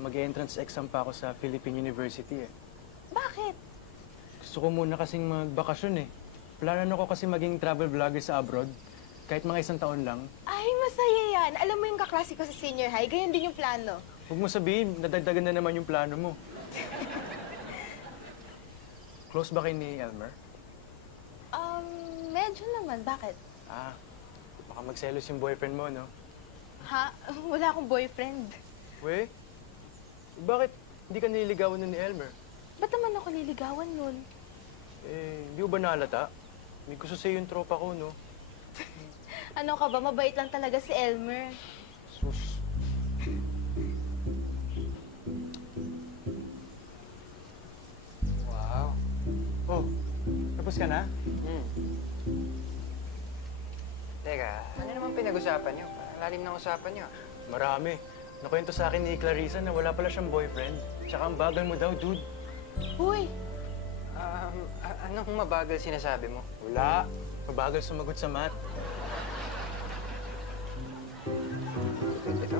mag-entrance exam pa ako sa Philippine University eh. Bakit? Gusto ko muna kasing magbakasyon eh. Plano ko kasi maging travel vlogger sa abroad. Kahit mga 1 taon lang. Ay, masaya yan. Alam mo yung kaklase ko sa senior high, ganyan din yung plano. Huwag mo sabihin, nadagdagan na naman yung plano mo. Close ba kayo ni Elmer? Medyo naman. Bakit? Ah, baka magselos yung boyfriend mo, no? Ha? Wala akong boyfriend. We? Bakit hindi ka nililigawan nun ni Elmer? Ba't naman ako liligawan nun? Eh, hindi mo ba nalata? May gusto sa'yo yung tropa ko, no? Ano ka ba? Mabait lang talaga si Elmer. Sus. Wow. Oh, tapos ka na? Teka, ano naman pinag-usapan niyo? Parang lalim ng usapan niyo. Marami. Nakwento sa akin ni Clarissa na wala pala siyang boyfriend. Tsaka ang bagal mo daw, dude. Uy! Anong mabagal sinasabi mo? Wala. Mabagal sumagot sa math. Ito?